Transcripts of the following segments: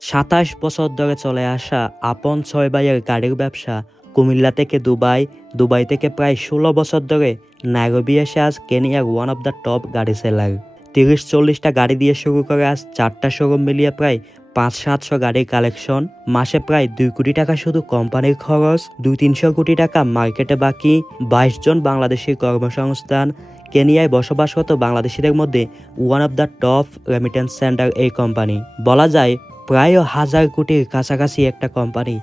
২৭ বছর ধরে চলে আসা আপন ছয় ভাইয়ের গাড়ির ব্যবসা কুমিল্লা থেকে দুবাই, দুবাই থেকে প্রায় ১৬ বছর ধরে নাইরোবি এসে আজ কেনিয়ার ওয়ান অফ দ্য টপ গাড়ি সেলার। ৩০-৪০টা গাড়ি দিয়ে শুরু করে আজ ৪টা শোরুম মিলিয়ে প্রায় ৫০০-৭০০ গাড়ির কালেকশন। মাসে প্রায় ২ কোটি টাকা শুধু কোম্পানির খরচ, ২-৩০০ কোটি টাকা মার্কেটে বাকি, ২২ জন বাংলাদেশি কর্মসংস্থান। কেনিয়ায় বসবাসরত বাংলাদেশিদের মধ্যে one of the top remittance centre এই কোম্পানি। বলা যায় প্রায় ১,০০০ কোটির কাছাকাছি একটা কোম্পানি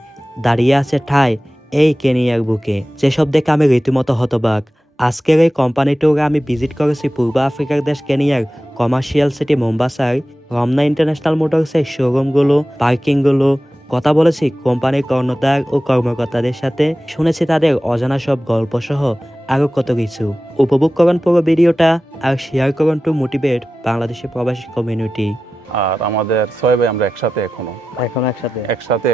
দাঁড়িয়ে আছে ঠায় এই কেনিয়ার বুকে, যেসব দেখে আমি রীতিমতো হতবাক। আজকের এই কোম্পানিটিকে আমি ভিজিট করেছি পূর্ব আফ্রিকার দেশ কেনিয়ার কমার্শিয়াল সিটি মোম্বাসার রমনা ইন্টারন্যাশনাল মোটরসের শোরুমগুলো, পার্কিংগুলো। কথা বলেছি কোম্পানির কর্ণধার ও কর্মকর্তাদের সাথে, শুনেছি তাদের অজানা সব গল্প সহ আরও কত কিছু। উপভোগ করুন পুরো ভিডিওটা আর শেয়ার করুন টু মোটিভেট বাংলাদেশি প্রবাসী কমিউনিটি। আর আমাদের ছয় ভাই আমরা একসাথে এখনো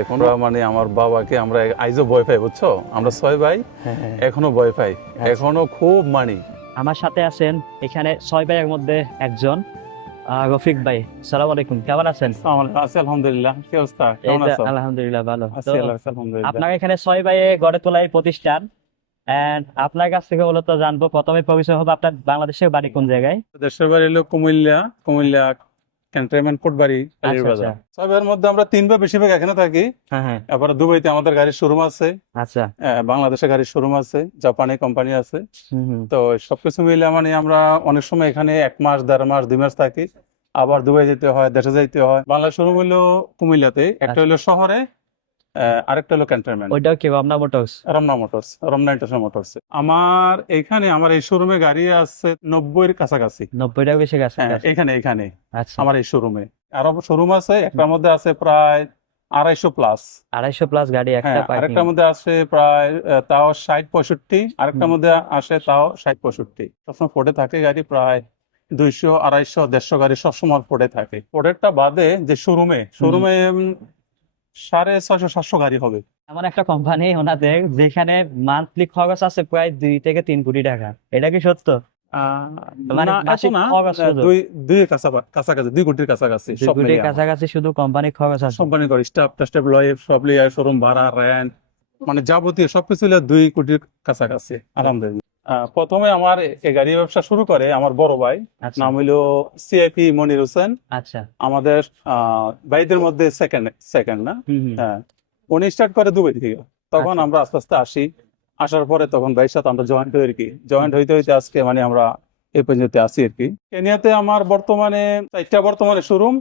এখনো মানে আমার বাবাকে আমরা আইজও ভয় পাই, বুঝছো? আমরা ছয় ভাই এখনো ভয় পাই, এখনো খুব মানি। আমার সাথে আছেন এখানে ছয় ভাইয়ের মধ্যে একজন রফিক ভাই। সালাম আলাইকুম, কেমন আছেন? আছি আলহামদুলিল্লাহ। কি অবস্থা, কেমন আছো? আলহামদুলিল্লাহ ভালো। আছি আলহামদুলিল্লাহ। আপনার এখানে ছয় ভাইয়ে গড়ে তোলা এই প্রতিষ্ঠান, এন্ড আপনার কাছ থেকে মূলত জানবো, প্রথমে পরিচয় হবে আপনার বাংলাদেশের বাড়ি কোন জায়গায়? দেশের বাড়ি হলো কুমিল্লা ক্যান্টনমেন্ট কোটবাড়ি বাজার। ছয় ভাইয়ের মধ্যে আমরা তিন ভাই বেশিরভাগ এখানে থাকি। এবার দুবাইতে আমাদের গাড়ির শোরুম আছে, আচ্ছা, বাংলাদেশে গাড়ির শোরুম আছে, জাপানি কোম্পানি আছে। তো সবকিছু মিলে মানে আমরা অনেক সময় এখানে ১ মাস, ১.৫ মাস, ২ মাস থাকি, আবার দুবাই যেতে হয়, দেশে যাইতে হয়। বাংলা শোরুম হলো কুমিল্লাতে, একটা হলো শহরে, আরেকটা হলো ক্যান্টনমেন্ট। ওইটাও কি Ramna motors? Ramna international motors. আমার এই শোরুমে গাড়ি আছে ৯০-এর কাছাকাছি। ৯০টার বেশি গেছে এখানে আচ্ছা, আমার এই শোরুমে আরো শোরুম আছে, একটার মধ্যে আছে প্রায় ২৫০ প্লাস। ২৫০ প্লাস গাড়ি একটা পার্কিং। আরেকটার মধ্যে আছে প্রায় তাও ৬০-৬৫, আরেকটার মধ্যে আসে তাও ৬০-৬৫। সবসময় ফোর্ডে থাকে গাড়ি, প্রায় ২০০, ২৫০, ১৫০ গাড়ি সবসময় ফোর্ডে থাকে। ফোর্ডেরটা বাদে যে শোরুমে ৬৫০-৭০০ গাড়ি হবে। এমন একটা কোম্পানি ওনাদের যেখানে মান্থলি খরচ আছে প্রায় ২ থেকে ৩ কোটি টাকা। এটা কি সত্য? মানে না, এত মাসিক না, খরচ শুধু? ২ কাছাকাছি, ২ কোটির কাছাকাছি ২ সব কোটির মিলিয়ে আমার। কাছাকাছি শুধু কোম্পানির খরচ আছে। কোম্পানি করে স্টাফ লয়, সব লিয়ে শোরুম ভাড়া, রেন্ট, মানে যাবতীয় সবকিছু মিলে ২ কোটির কাছাকাছি আলহামদুলিল্লাহ। প্রথমে আমার এই গাড়ি ব্যবসা শুরু করে আমার বড় ভাই, আচ্ছা নাম হইলো সিআইপি মনির হোসেন। আচ্ছা, আমাদের ভাইদের মধ্যে সেকেন্ড না। হ্যাঁ, উনি স্টার্ট করে দুবাই থেকে। তখন আচ্ছা। আমরা আস্তে আস্তে আসার পরে তখন ভাইয়ের সাথে আমরা জয়েন্ট হই আর কি। জয়েন্ট হইতে হইতে আজকে মানে আমরা এই পর্যন্ত আছি আর কি। কেনিয়াতে আমার বর্তমানে ৪টা শোরুম।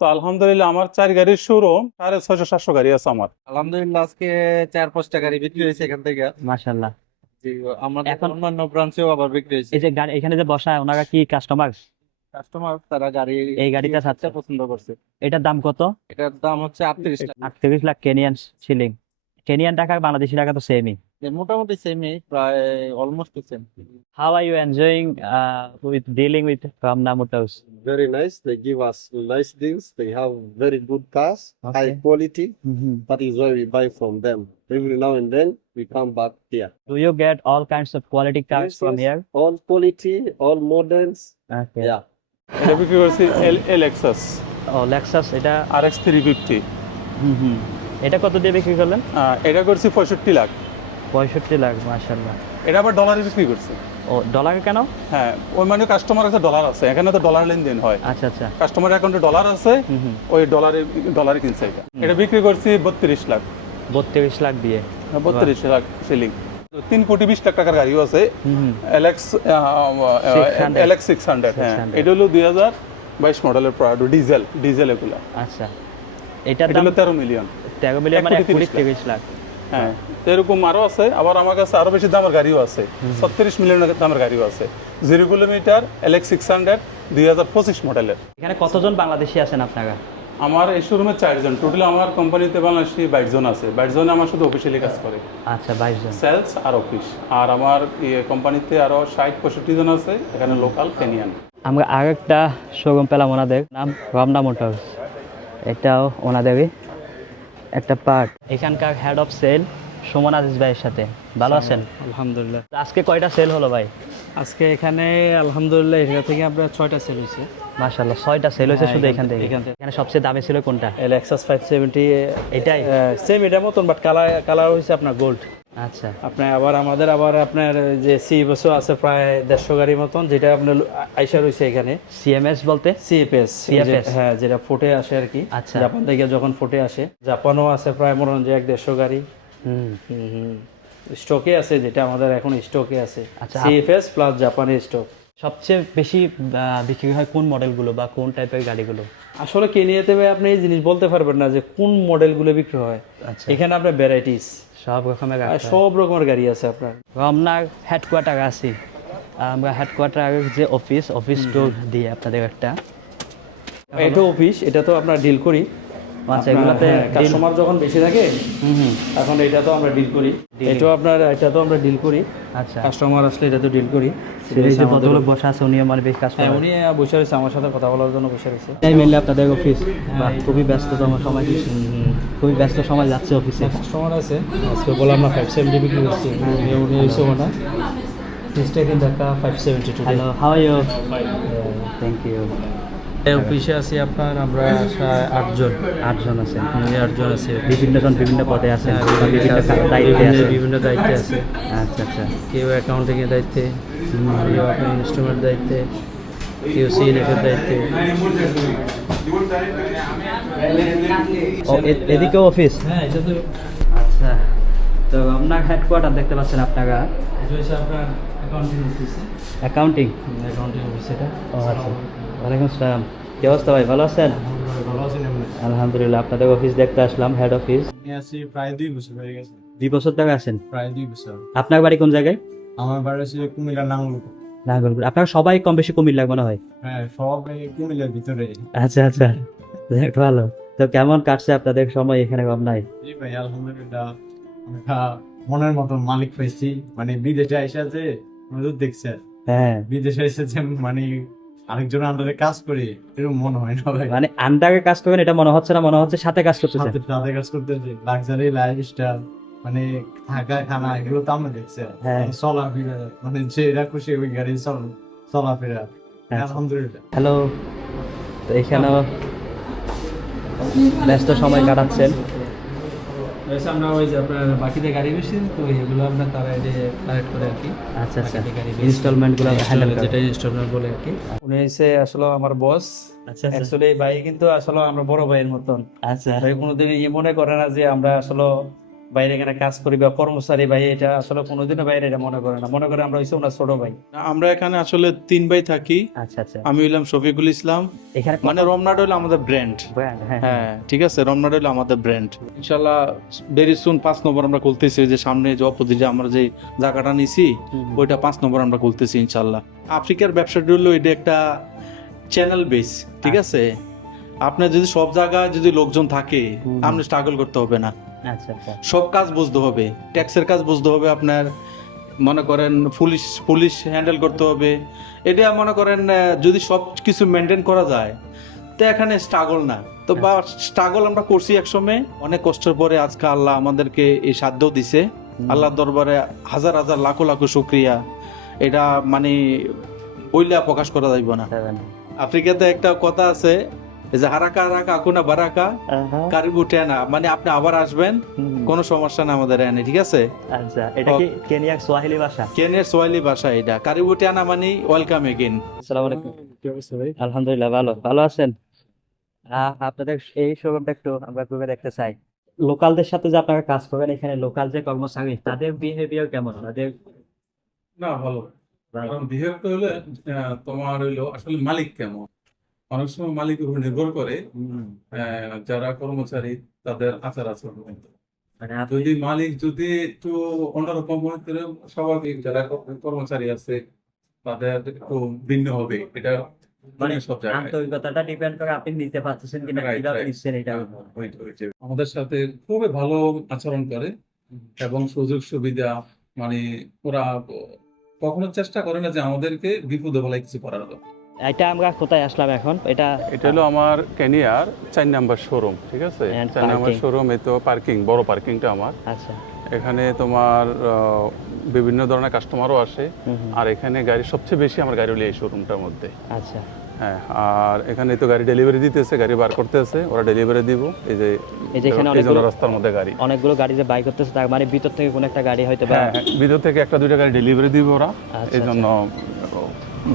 তো আলহামদুলিল্লাহ আমার ৪ গাড়ির শোরুম, ৬৫০-৭০০ গাড়ি আছে আমার। আলহামদুলিল্লাহ আজকে ৪-৫টা গাড়ি বিক্রি হয়েছে এখান থেকে। মাশাআল্লাহ। জি, আমাদের এখন অন্যান্য ব্রাঞ্চেও আবার বিক্রি হয়েছে। এই যে গাড়ি এখানে যে বসায় ওনারা কি কাস্টমার? কাস্টমার তারা গাড়ি এই গাড়িটা চাচ্ছে? পছন্দ করছে। এটার দাম কত? এটার দাম হচ্ছে ৩৮ lakh. ৩৮ lakh Kenyan shilling. Kenyan টাকা বাংলাদেশি টাকা তো সেমই। মোটামুটি সেমই, প্রায় almost same. How are you enjoying with dealing with Ramna Motors? Very nice. They give us nice deals. They have very good cars, high quality. That is why we buy from them. Every now and then we come back here. Do you get all kinds of quality cars Yes, from yes. here? All quality, all models. Okay. Yeah. এটা বিক্রি করছি Lexus Oh, Lexus এটা RX 350। এটা কত দিয়ে বিক্রি করলেন? এটা করছি ৬৫ লাখ। ৬৫ লাখ, মাশাআল্লাহ। এটা আবার ডলারে বিক্রি করছি। ও, ডলারে কেন? হ্যাঁ, ওই মানে কাস্টমার কাছে ডলার আছে, এখানে তো ডলার লেনদেন হয়। আচ্ছা আচ্ছা। কাস্টমার অ্যাকাউন্টে ডলার আছে, ওই ডলারে কিনছে এটা। এটা বিক্রি করছি ৩২ লাখ। ৩২ লাখ দিয়ে? ৩২ লাখ শিলিং। ৩,২০ লাখ টাকার গাড়িও আছে, LX 600। হ্যাঁ, এটা হলো ২০২২ মডেলের প্রোডাক্ট, ডিজেল এগুলা। আচ্ছা, এটা হলো ১৩ মিলিয়ন। ১৩ মিলিয়ন মানে ১,৩০ লাখ। হ্যাঁ, তো এরকম আরো আছে। আবার আমার কাছে আরো বেশি দামের গাড়িও আছে, ৩৬ মিলিয়ন দামের গাড়িও আছে। 0 কিলোমিটার LX 600 ২০২৫ মডেলের। এখানে কতজন বাংলাদেশি আছেন আপনারা? আমার এই শোরুমে ৪ জন। টোটাল আমার কোম্পানিতে বাংলাদেশি ২২ জন আছে। ২২ জনে আমার শুধু অফিসিয়ালি কাজ করে। আচ্ছা, ২২ জন। সেলস আর অফিস। আর আমার কোম্পানিতে আরো ৬০-৬৫ জন আছে, এখানে লোকাল কেনিয়ান। আমরা আরেকটা শোরুম পেলাম, ওনাদের নাম রমনা মোটরস। এটাও ওনাদেরই একটা পার্ট। এখানকার head of cell Suman Aziz ভাইয়ের সাথে। ভালো আছেন? আলহামদুলিল্লাহ। আজকে কয়টা সেল হলো ভাই? আজকে এখানে আলহামদুলিল্লাহ এখান থেকে আপনার ৬টা সেল হয়েছে। মাশাআল্লাহ 6টা সেল হয়েছে হ্যাঁ, শুধু এখান থেকে। এখান থেকে। এখানে সবচেয়ে দামি ছিল কোনটা? Lexus 570 এটাই? সেম এটার মতন, বাট কালার হয়েছে আপনার গোল্ড। আচ্ছা আপনার আবার আপনার যে সি বসও আছে প্রায় 150 গাড়ির মতন, যেটা আপনার আইসা রয়েছে এখানে। সিএমএস বলতে? সিএফএস, CFS হ্যাঁ, যেটা ফুটে আসে আর কি। আচ্ছা। জাপান থেকে যখন ফুটে আসে, জাপানও আছে প্রায় মনে হয় যে 150 গাড়ি হুম স্টকে আছে, যেটা আমাদের এখন স্টকে আছে। আচ্ছা। সিএফএস প্লাস জাপানের স্টক। সবচেয়ে বেশি বিক্রি হয় কোন মডেলগুলো বা কোন টাইপের গাড়িগুলো? আসলে কেনিয়াতে ভাই আপনি এই জিনিস বলতে পারবেন না যে কোন মডেলগুলো বিক্রি হয়। আচ্ছা এখানে আপনার ভ্যারাইটিস, সব রকমের গাড়ি। সব রকমের গাড়ি আছে আপনার। রমনার হেডকোয়ার্টার আছি আমরা, হেডকোয়ার্টারের যে অফিস ট্যুর দিয়ে আপনাদের একটা। এটা অফিস, এটা তো আপনার ডিল করি। আচ্ছা এগুলোতে কাস্টমার যখন বেশি থাকে হুম এখন এটা তো আমরা ডিল করি। এটা তো আমরা ডিল করি, আচ্ছা। কাস্টমার আসলে এটা তো ডিল করি। এই যে ভদ্রলোক বসা আছে উনি আমার বেশ কাজ হ্যাঁ, করেন। উনি বসে রয়েছে আমার সাথে কথা বলার জন্য বসে রয়েছে। এই মেনলি আপনাদের অফিস? বাহ, খুবই ব্যস্ততম সময়, খুবই ব্যস্ত সময় যাচ্ছে অফিসে। কাস্টমার আছে, আজকে বললাম না 570 বিক্রি করছি, উনি হয়েছে ওনা mistake in Dhaka 570 today. Hello, how are you? Thank you. এই অফিসে আছি আপনার আমরা 8জন আছে। 8জন আছে। বিভিন্ন জন বিভিন্ন পদে আছেন, হ্যাঁ, বা বিভিন্ন দায়িত্বে আছে। বিভিন্ন দায়িত্বে আছে। আচ্ছা আচ্ছা। কেউ অ্যাকাউন্টিং এর দায়িত্বে, কেউ আপনার ইনস্ট্রুমেন্ট দায়িত্বে, কেউ সিএনএফ এর দায়িত্বে। ও এদিকেও অফিস? হ্যাঁ, এটা তো আচ্ছা, তো আপনার হেডকোয়ার্টার দেখতে পাচ্ছেন আপনারা, এটা হচ্ছে আপনার accounting office. Accounting accounting office এটা। ও আচ্ছা। ওয়ালাইকুম আসসালাম, কি অবস্থা ভাই, ভালো আছেন? ভালো আছেন আপনি? আলহামদুলিল্লাহ, আপনাদের অফিস দেখতে আসলাম, হেড অফিস। আমি আছি প্রায় 2 বছর হয়ে গেছে। 2 বছর ধরে আছেন? প্রায় 2 বছর। আপনার বাড়ি কোন জায়গায়? আমার বাড়ি হচ্ছে কুমিল্লা নাঙ্গলকোট। নাঙ্গলকোট। আপনারা সবাই কম বেশি কুমিল্লা মনে হয়? হ্যাঁ, সব এই কুমিল্লার ভিতরে। আচ্ছা আচ্ছা, যাক ভালো। তো কেমন কাটছে আপনাদের সময় এখানে রমনায়? জি ভাই, আলহামদুলিল্লাহ আমরা মনের মতন মালিক পাইছি। মানে বিদেশে এসে যে মজুদ দেখছে, হ্যাঁ, বিদেশে এসে যে মানে আরেকজন আন্ডারে কাজ করি এরকম মনে হয় না ভাই। মানে আন্ডারে কাজ করবেন এটা মনে হচ্ছে না, মনে হচ্ছে সাথে কাজ করতেছেন। সাথে সাথে কাজ করতেছি, লাক্সারি লাইফস্টাইল, মানে থাকা খানা এগুলো তো আমরা দেখছি। হ্যাঁ। চলাফেরা মানে যেটা খুশি ওই গাড়ি চলাফেরা। আচ্ছা। আলহামদুলিল্লাহ। হ্যালো, তো এখানেও ব্যস্ত সময় কাটাচ্ছেন। হয়েছে আমরা ওই যে আপনার বাকিতে গাড়ি বেশি তো এগুলো আপনার তারা কালেক্ট করে আর কি। আচ্ছা আচ্ছা, বাকিতে গাড়ি বেশি। ইনস্টলমেন্টগুলো হ্যান্ডেল যেটা করেন। ইনস্টলমেন্ট বলে আর কি। উনি হচ্ছে আসলে আমার বস। আচ্ছা আচ্ছা অ্যাকচুয়ালি এই ভাই কিন্তু আসলে আমরা বড় ভাইয়ের মতন। আচ্ছা। ভাই কোনোদিন মনে করে না যে আমরা আসলে বাইরে এখানে কাজ করি বা কর্মচারী ভাই, এটা আসলে কোনোদিনও বাইরে এটা মনে করে না, মনে করে আমরা হচ্ছে ওনার ছোট ভাই। আমরা এখানে আসলে 3 ভাই থাকি। আচ্ছা আচ্ছা, আমি হইলাম শফিকুল ইসলাম। এখানে মানে রমনাড হইলো আমাদের ব্র্যান্ড। brand, হ্যাঁ হ্যাঁ, ঠিক আছে, রমনাড হইলো আমাদের ব্র্যান্ড। ইনশাল্লাহ ভেরি সুন 5 নম্বর আমরা খুলতেছি, যে সামনে যে অপোজিটে আমরা যে জায়গাটা নিছি ওইটা 5 নম্বর আমরা খুলতেছি ইনশাল্লাহ। আফ্রিকার ব্যবসাটা হলো এটা একটা চ্যানেল বেস, ঠিক আছে। আপনার যদি সব জায়গায় যদি লোকজন থাকে আপনি স্ট্রাগল করতে হবে না, আচ্ছা আচ্ছা, সব কাজ বুঝতে হবে, ট্যাক্সের কাজ বুঝতে হবে, আপনার মনে করেন পুলিশ হ্যান্ডেল করতে হবে। এটা মনে করেন যদি সব কিছু মেনটেন করা যায় তো এখানে স্ট্রাগল না। তো বা স্ট্রাগল আমরা করছি একসময়, অনেক কষ্টের পরে আজকে আল্লাহ আমাদেরকে এই সাধ্য দিছে। আল্লাহর দরবারে হাজার হাজার লাখো লাখো শুকরিয়া। এটা মানে বইলা প্রকাশ করা যাইব না। আফ্রিকাতে একটা কথা আছে যে হারাকা হারাকা আকুনা বারাকা কারিবু টেনা, মানে আপনি আবার আসবেন, কোনো সমস্যা না আমাদের এনে, ঠিক আছে। আচ্ছা, এটা কি কেনিয়ার সোয়াহিলি ভাষা? কেনের সোয়ালি ভাষা এটা, কারিবু টেনা মানে ওয়েলকাম এগেইন। আসসালামু আলাইকুম। কি অবস্থা ভাই? আলহামদুলিল্লাহ, ভালো আছেন? আপনাদের এই শোরুমটা একটু আমরা ঘুরে দেখতে চাই। লোকালদের সাথে যে আপনারা কাজ করেন, এখানে লোকাল যে কর্মচারী তাদের বিহেভিয়ার কেমন? তাদের না ভালো, কারণ বিহেভ হলে তোমার হইলো আসলে মালিক কেমন, অনেক সময় মালিকের উপর নির্ভর করে যারা কর্মচারী তাদের আচার আচরণ। মানে যদি মালিক যদি একটু অন্যরকম মনে করে, স্বাভাবিক যারা কর্মচারী আছে তাদের একটু ভিন্ন হবে। এটা মানে সব জায়গায় আন্তরিকতাটা ডিপেন্ড করে আপনি নিতে পারতেছেন কিনা, Right, কিভাবে right. নিচ্ছেন এটা। আমাদের সাথে খুবই ভালো আচরণ করে এবং সুযোগ সুবিধা, মানে ওরা কখনো চেষ্টা করে না যে আমাদেরকে বিপদে বলায় কিছু করার জন্য। এটা আমরা কোথায় আসলাম এখন? এটা এটা হলো আমার কেনিয়ার 4 নাম্বার শোরুম, ঠিক আছে। And 4 number parking. শোরুম, এই তো পার্কিং, বড় পার্কিংটা আমার। আচ্ছা, এখানে তোমার বিভিন্ন ধরনের কাস্টমারও আসে। আর এখানে গাড়ি সবচেয়ে বেশি আমার গাড়ি হলো এই শোরুমটার মধ্যে। আচ্ছা। হ্যাঁ, আর এখানে তো গাড়ি ডেলিভারি দিতেছে, গাড়ি বার করতেছে, ওরা ডেলিভারি দিব। এই যে এখানে এই জন্য রাস্তার মধ্যে গাড়ি, অনেকগুলো গাড়ি যে বাই করতেছে, তার মানে ভিতর থেকে কোনো একটা গাড়ি হয়তো বা হ্যাঁ হ্যাঁ, ভিতর থেকে একটা দুইটা গাড়ি ডেলিভারি দিব ওরা, আচ্ছা, এই জন্য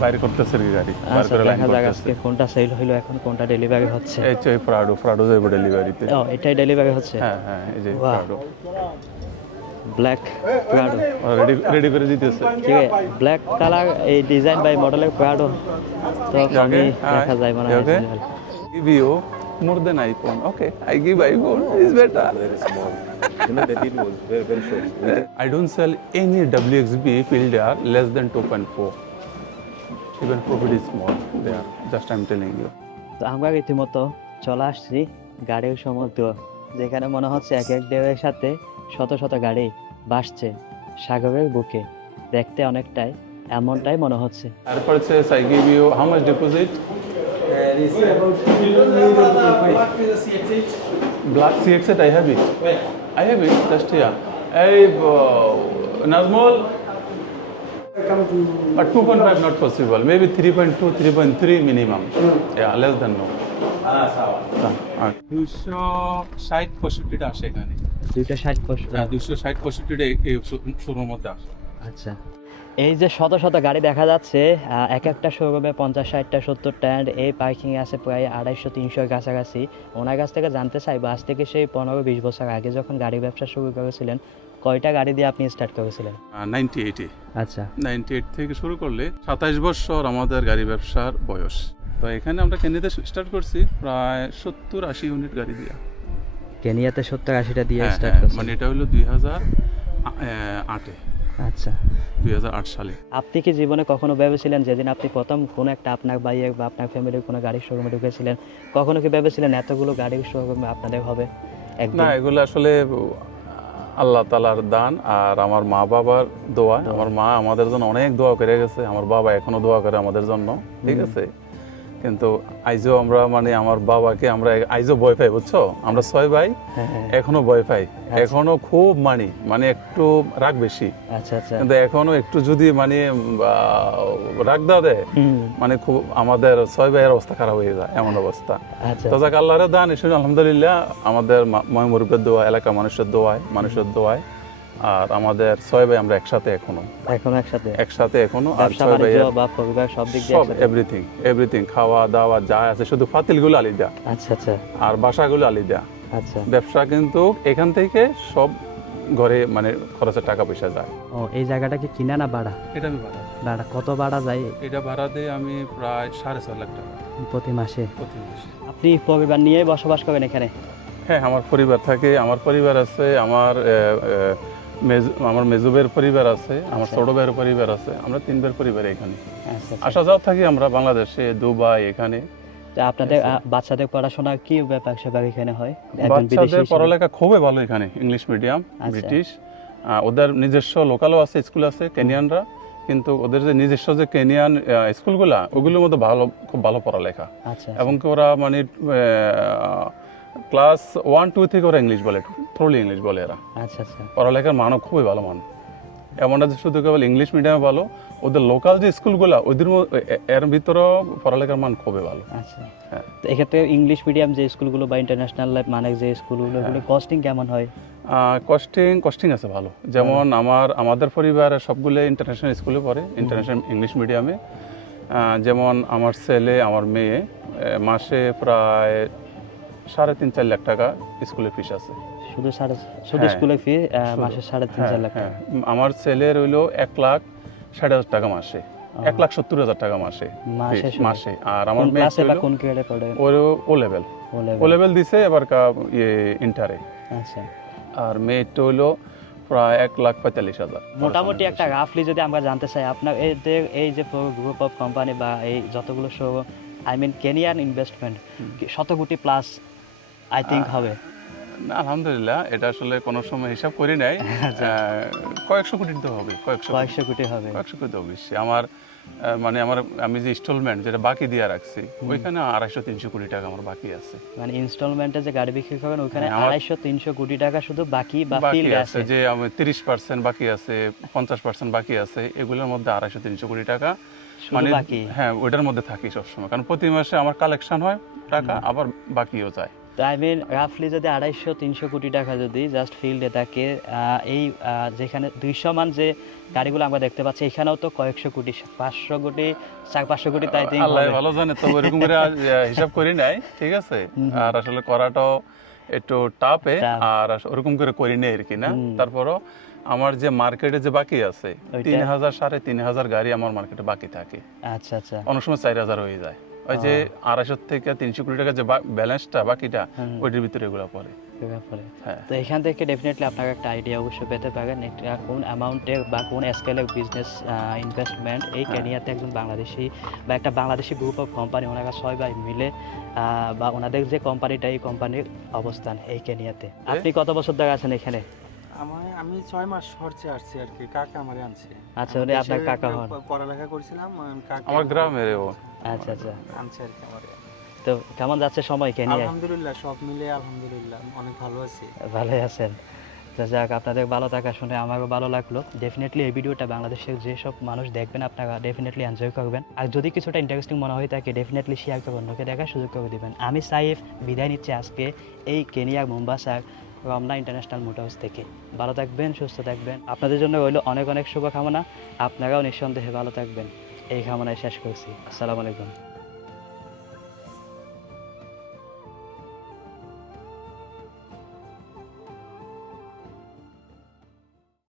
বাইরে করতেছে আর কি গাড়ি, বার আচ্ছা, করে লাইন দেখা যাক করতেছে। আজকে কোনটা সেল হইলো, এখন কোনটা ডেলিভারি হচ্ছে। এই যে প্রাডো যাইব ডেলিভারিতে। ও, এটাই ডেলিভারি হচ্ছে। হ্যাঁ হ্যাঁ, এই যে বাহ। Prado black Prado, ready ready করে দিতেছে। ঠিক আছে, ব্ল্যাক কালার এই ডিজাইন বাই মডেলের প্রাডো, তো আমি দেখা যায় মনে হয় Okay. original। Give you more than iPhone. Okay, I give iPhone. It's better. Very small. You know, the deal was very, very short. I don't sell any WXB filter less than 2.4. Even profit is small there. Just I'm telling you. তো আমরা রীতিমতো চলে আসছি গাড়ির সমুদ্র, যেখানে মনে হচ্ছে এক এক ঢেউয়ের সাথে শত শত গাড়ি ভাসছে সাগরের বুকে, দেখতে অনেকটাই এমনটাই মনে হচ্ছে। Air purchase, I give you how much deposit? Black CX8, I have it. I have it, just here. Hey, Nazmol. But 2.5 not possible. Maybe 3.2, 3.3 minimum. Yeah, less than no. 260-65 আসে এখানে। 260 হ্যাঁ, 260-65 এই শোরুমের মধ্যে আসে। আচ্ছা, এই যে শত শত গাড়ি দেখা যাচ্ছে, এক একটা শোরুমে 50-60টা 70টা, অ্যান্ড এই পার্কিংয়ে আছে প্রায় 250-300 কাছাকাছি। ওনার কাছ থেকে জানতে চাইবো, আজ থেকে সেই 15-20 বছর আগে যখন গাড়ি ব্যবসা শুরু করেছিলেন, কয়টা গাড়ি দিয়ে আপনি স্টার্ট করেছিলেন? 98-এ। আচ্ছা, 98 থেকে শুরু করলে 27 বছর আমাদের গাড়ি ব্যবসার বয়স। তো এখানে আমরা কেনিয়াতে স্টার্ট করছি প্রায় 70-80 ইউনিট গাড়ি দিয়া। কেনিয়াতে 70-80টা দিয়ে হ্যাঁ, স্টার্ট হ্যাঁ, করেছেন? মানে এটা হলো 2008-এ, আচ্ছা, 2008 সালে। আপনি কি জীবনে কখনো ভেবেছিলেন, যেদিন আপনি প্রথম কোনো একটা আপনার বাইয়ের বা আপনার ফ্যামিলির কোনো গাড়ির শোরুমে ঢুকেছিলেন, কখনো কি ভেবেছিলেন এতগুলো গাড়ির শোরুমে আপনাদের হবে একদিন? না, এগুলো আসলে আল্লাহ তাআলার দান আর আমার মা বাবার দোয়া। আমার মা আমাদের জন্য অনেক দোয়া করে গেছে, আমার বাবা এখনো দোয়া করে আমাদের জন্য, ঠিক আছে। কিন্তু আইজও আমরা মানে আমার বাবাকে আমরা আইজও ভয় পাই, বুঝছো। আমরা 6 ভাই, হ্যাঁ, হ্যাঁ। এখনো ভয় পাই, এখনো খুব মানে একটু রাগ বেশি, আচ্ছা, আচ্ছা। কিন্তু এখনো একটু যদি মানে রাগ দাও দেয়, মানে খুব আমাদের 6 ভাইয়ের অবস্থা খারাপ হয়ে যায়, এমন অবস্থা। আচ্ছা, তো যাক, আল্লাহর দান, এসে আলহামদুলিল্লাহ আমাদের মুরব্বির দোয়া, এলাকার মানুষের দোয়ায় আর আমাদের 6 ভাই আমরা একসাথে এখনো একসাথে এখনো। আর ব্যবসা 6 বাণিজ্য ভাইয়ের বা পরিবার সব দিক দিয়ে সব একসাথে? এভরিথিং খাওয়া দাওয়া যা আছে, শুধু ফাতিলগুলো আলিদা আচ্ছা, আচ্ছা, আর বাসাগুলো আলিদা। আচ্ছা। ব্যবসা কিন্তু এখান থেকে সব ঘরে মানে খরচের টাকা পয়সা যায়। ও, এই জায়গাটা কি কিনা না ভাড়া? এটা আমি ভাড়া, ভাড়া কত ভাড়া যায় এটা ভাড়া দিয়ে আমি প্রায় 4.5 লাখ টাকা প্রতি মাসে? প্রতি মাসে। আপনি পরিবার নিয়েই বসবাস করেন এখানে? হ্যাঁ, আমার পরিবার থাকে, আমার পরিবার আছে, আমার মেজুবের পরিবার আছে, আমার ছোট ভাইয়ের পরিবার আছে, আমরা 3 ভাইয়ের পরিবার এখানে আচ্ছা, আসা যাওয়া থাকি আমরা বাংলাদেশে, দুবাই, এখানে। তো আপনাদের বাচ্চাদের পড়াশোনা কি ব্যাপার স্যাপার এখানে হয়? একজন বিদেশি বাচ্চাদের হিসেবে? পড়ালেখা খুবই ভালো এখানে, ইংলিশ মিডিয়াম, আচ্ছা। ব্রিটিশ। ওদের নিজস্ব লোকালও আছে, স্কুল আছে কেনিয়ানরা, কিন্তু ওদের যে নিজস্ব যে কেনিয়ান স্কুলগুলা, ওগুলোর মধ্যে খুব ভালো পড়ালেখা। আচ্ছা, এবং কি ওরা মানে ক্লাস 1-2 থেকে ওরা ইংলিশ বলে, থ্রোলি ইংলিশ বলে এরা। আচ্ছা, আচ্ছা। পড়ালেখার মানও খুবই ভালো মান, এমন না যে শুধু কেবল ইংলিশ মিডিয়ামে ভালো, ওদের লোকাল যে স্কুলগুলা ওদের এর ভিতরেও পড়ালেখার মান খুবই ভালো। আচ্ছা, হ্যাঁ। তো এক্ষেত্রে ইংলিশ মিডিয়াম যে স্কুলগুলো বা ইন্টারন্যাশনাল মানে যে স্কুলগুলো, ওগুলো কস্টিং কেমন হয়? কস্টিং আছে ভালো, যেমন আমাদের পরিবারের সবগুলো ইন্টারন্যাশনাল স্কুলে পড়ে, ইন্টারন্যাশনাল ইংলিশ মিডিয়ামে। যেমন আমার ছেলে, আমার মেয়ে মাসে প্রায় 3.5-4 লাখ টাকা স্কুলের ফিস আছে। শুধু হ্যাঁ। স্কুলের ফি মাসে 3.5-4 লাখ হ্যাঁ, টাকা? আমার ছেলের হইলো 1,60,000 টাকা মাসে, 1,70,000 টাকা মাসে মাসে শুধু? মাসে। আর আমার কোন মেয়ে ক্লাসে বা কোন গ্রেডে পড়ে? ও লেভেল ও level? ও লেভেল দিছে এবার ইন্টারে। আচ্ছা, আর মেয়েটা হইলো প্রায় 1,45,000। মোটামুটি একটা রাফলি যদি আমরা জানতে চাই, আপনার এই যে গ্রুপ অফ কোম্পানি বা এই যতগুলো showroom, I mean Kenyan investment শত কোটি প্লাস আই থিঙ্ক হবে? না, আলহামদুলিল্লাহ, এটা আসলে কোনো সময় হিসাব করি নাই। কয়েকশো কোটি তো হবে, কয়েকশো কোটি হবে? কয়েকশো কোটি তো বেশি। মানে আমি যে ইনস্টলমেন্ট যেটা বাকি দিয়ে রাখছি, ওইখানে 250-300 কোটি টাকা আমার বাকি আছে। মানে ইনস্টলমেন্টে যে গাড়ি বিক্রি করেন, ওখানে হ্যাঁ, আমার 250-300 কোটি টাকা শুধু বাকি বা বাকি ফিল্ড আছে, আছে? যে আমি 30% বাকি আছে, 50% বাকি আছে, এগুলোর মধ্যে 250-300 কোটি টাকা শুধু বাকি। হ্যাঁ ওইটার মধ্যে থাকি সবসময়, কারণ প্রতি মাসে আমার কালেকশন হয় টাকা, আবার বাকিও যায়। তো আই মিন রাফলি যদি 250-300 কোটি টাকা যদি জাস্ট ফিল্ডে থাকে, এই যেখানে 200 মান যে গাড়িগুলো আমরা দেখতে পাচ্ছি, এখানেও তো কয়েকশো কোটি, 500 কোটি, 400-500 কোটি তাই think আল্লাহ হবে। ভালো জানে, তো ওইরকম করে হিসাব করি নাই, ঠিক আছে। আর আসলে করাটাও একটু টাপে, Tough। আর ওরকম করে করি নাই আর কি না। তারপরও আমার যে মার্কেটে যে বাকি আছে ওইটা? 3000 3500 গাড়ি আমার মার্কেটে বাকি থাকে, আচ্ছা আচ্ছা। অনেক সময় 4000 হয়ে যায়। ওই যে 250 থেকে 300 কোটি টাকা যে ব্যালেন্সটা বাকিটা, ওইটার ভিতরে এগুলো পড়ে। ব্যাপারে হ্যাঁ তো এখান থেকে ডেফিনেটলি আপনারা একটা আইডিয়া অবশ্যই পেতে পারেন এটা কোন অ্যামাউন্টের বা কোন স্কেলের বিজনেস ইনভেস্টমেন্ট এই কেনিয়াতে একজন বাংলাদেশি বা একটা বাংলাদেশি গ্রুপ অফ কোম্পানি, ওনারা 6 ভাই মিলে বা ওনাদের যে কোম্পানিটা, এই কোম্পানির অবস্থান এই কেনিয়াতে। আপনি কত বছর ধরে আছেন এখানে? আমি 6 মাস হচ্ছে আসছি আর কি, কাকা আমারে আনছে। আচ্ছা, আমি উনি আপনার দেশে কাকা হন? পড়ালেখা করছিলাম, কাকা আমার গ্রামের ও। আচ্ছা আচ্ছা। আনছে আর কি আমারে। তো কেমন যাচ্ছে সময় কেনিয়ায়? আলহামদুলিল্লাহ, সব মিলে আলহামদুলিল্লাহ অনেক ভালো আছি। ভালোই আছেন। তো যাক, আপনাদের ভালো থাকা শুনে আমারও ভালো লাগলো। ডেফিনেটলি এই ভিডিওটা বাংলাদেশের যেসব মানুষ দেখবেন আপনারা ডেফিনেটলি এনজয় করবেন, আর যদি কিছুটা ইন্টারেস্টিং মনে হয় থাকে ডেফিনেটলি শেয়ার করে অন্যকে দেখার সুযোগ করে দিবেন। আমি সাইফ বিদায় নিচ্ছি আজকে এই কেনিয়ার মোম্বাসার রমনা ইন্টারন্যাশনাল মোটরস থেকে। ভালো থাকবেন, সুস্থ থাকবেন, আপনাদের জন্য রইল অনেক অনেক শুভকামনা। আপনারাও নিঃসন্দেহে ভালো থাকবেন, এই কামনায় শেষ করছি। আসসালামু আলাইকুম।